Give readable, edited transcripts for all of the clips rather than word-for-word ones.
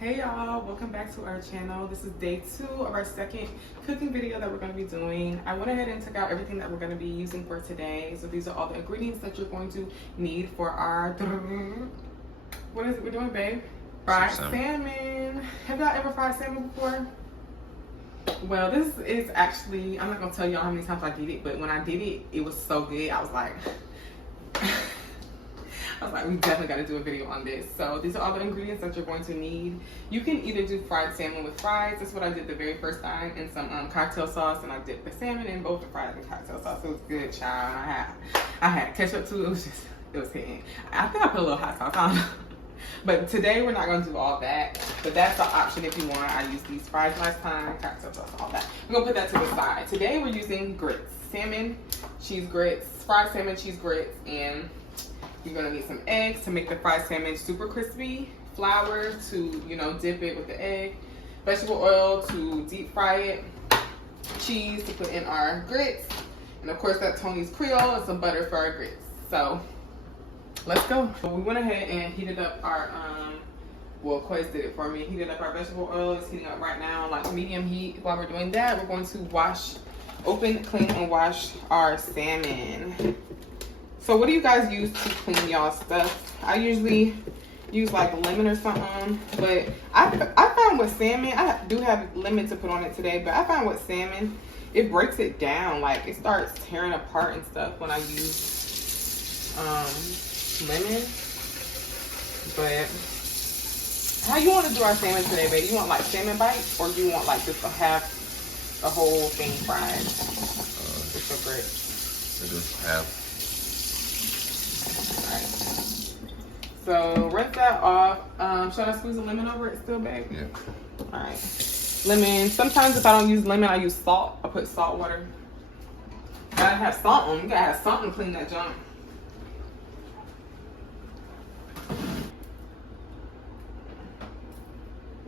Hey y'all, welcome back to our channel. This is day 2 of our second cooking video that we're going to be doing. I went ahead and took out everything that we're going to be using for today. So these are all the ingredients that you're going to need for our, what is it we're doing, babe? Fried salmon. Have y'all ever fried salmon before? Well, this is actually, I'm not going to tell y'all how many times I did it, but when I did it, it was so good. I was like, we definitely got to do a video on this. So these are all the ingredients that you're going to need. You can either do fried salmon with fries. That's what I did the very first time, and some cocktail sauce, and I dipped the salmon in both the fries and cocktail sauce. It was good, child. I had ketchup too. It was hitting. I think I put a little hot sauce on. But today we're not going to do all that. But that's the option if you want. I used these fries last time, cocktail sauce, all that. We're going to put that to the side. Today we're using grits. Salmon, cheese grits, fried salmon, cheese grits, and you're gonna need some eggs to make the fried salmon super crispy, flour to, dip it with the egg, vegetable oil to deep fry it, cheese to put in our grits, and of course that Tony's Creole and some butter for our grits. So let's go. So we went ahead and heated up our, well, Quest did it for me. Heated up our vegetable oil. It's heating up right now, like medium heat. While we're doing that, we're going to open, clean, and wash our salmon. So what do you guys use to clean y'all stuff? I usually use like lemon or something, but I found with salmon, I do have lemon to put on it today, but I found with salmon, it breaks it down. Like it starts tearing apart and stuff when I use lemon. But how you want to do our salmon today, baby? You want like salmon bites, or do you want like just to have a whole thing fried? Just a grit. Just half. Alright. So rinse that off. Should I squeeze a lemon over it still, babe? Yeah. Alright. Lemon. Sometimes if I don't use lemon, I use salt. I put salt water. Gotta have salt on. You gotta have something to clean that junk.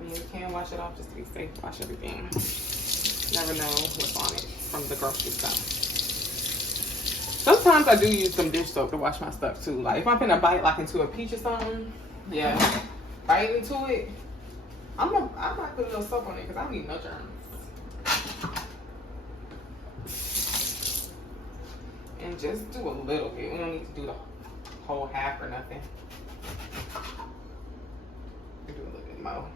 You can wash it off just to be safe. Wash everything. Never know what's on it from the grocery stuff. Sometimes I do use some dish soap to wash my stuff too. Like if I'm gonna bite like into a peach or something, yeah, bite into it. I'm not putting no soap on it because I don't need no germs. And just do a little bit. We don't need to do the whole half or nothing. We do a little bit more.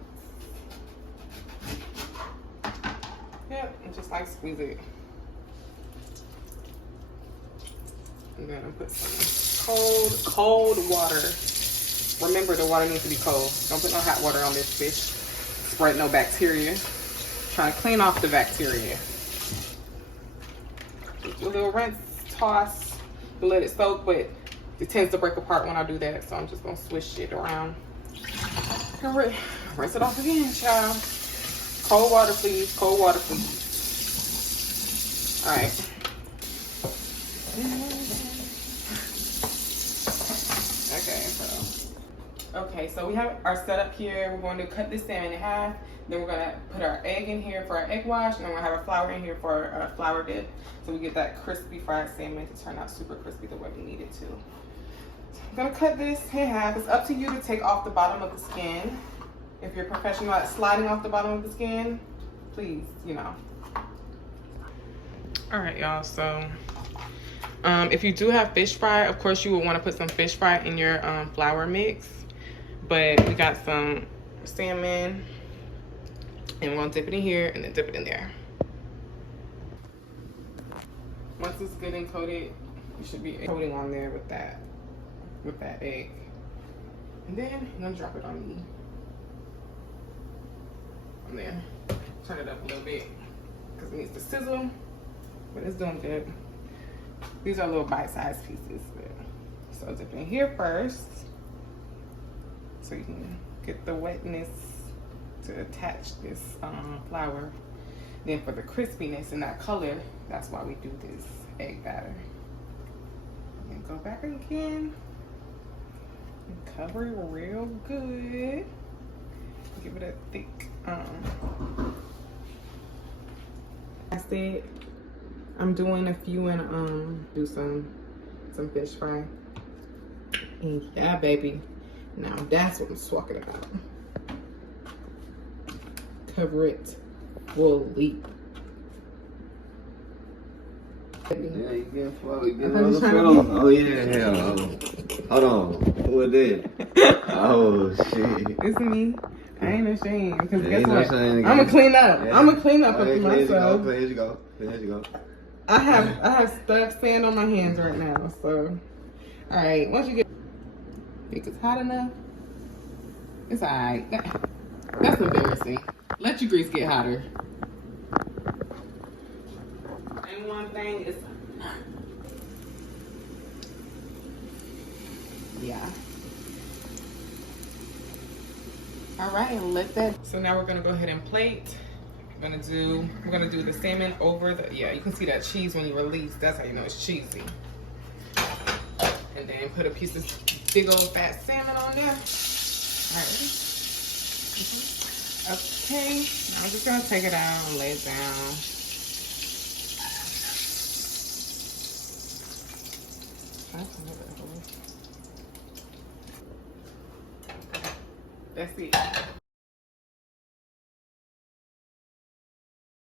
Yep, and just like squeeze it. And then I put some cold water. Remember, the water needs to be cold. Don't put no hot water on this fish. Spread no bacteria. Trying to clean off the bacteria. Just do a little rinse, toss, let it soak, but it tends to break apart when I do that, so I'm just gonna swish it around. And rinse it off again, child. Cold water, please. Cold water, please. All right. Okay, so we have our setup here. We're going to cut this salmon in half. Then we're gonna put our egg in here for our egg wash, and then we're gonna have our flour in here for our flour dip. So we get that crispy fried salmon to turn out super crispy the way we need it to. So I'm gonna cut this in half. It's up to you to take off the bottom of the skin. If you're professional at sliding off the bottom of the skin, please, All right, y'all, so if you do have fish fry, of course you would want to put some fish fry in your flour mix. But we got some salmon, and we're gonna dip it in here and then dip it in there. Once it's good and coated, you should be coating on there with that egg. And then I'm gonna drop it on me. And then turn it up a little bit because it needs to sizzle, but it's doing good. These are little bite-sized pieces. So dip it in here first, so you can get the wetness to attach this flour. Then for the crispiness and that color, that's why we do this egg batter. And go back again and cover it real good. Give it a thick. I said I'm doing a few and do some fish fry. And yeah, baby. Now that's what I'm talking about. cover it fully. Yeah, you getting flow. You getting another flow. Oh, yeah, hell. Hold on. Who is that? Oh, shit. It's me. I ain't ashamed. Because guess Ain't no what? shame, I'm going to clean up. Yeah. I'm going to clean up Okay, after clean as you go. myself. Clean as you go. Clean as you go. I have stuff sand on my hands right now. So, all right. Once you get, think it's hot enough? It's all right. That's embarrassing. Let your grease get hotter. And one thing is, yeah. All right, let that. So now we're gonna go ahead and plate. We're gonna do the salmon over the, yeah, you can see that cheese when you release. That's how you know it's cheesy. And then put a piece of big old fat salmon on there. All right, ready? Okay, now I'm just gonna take it out and lay it down. That's it.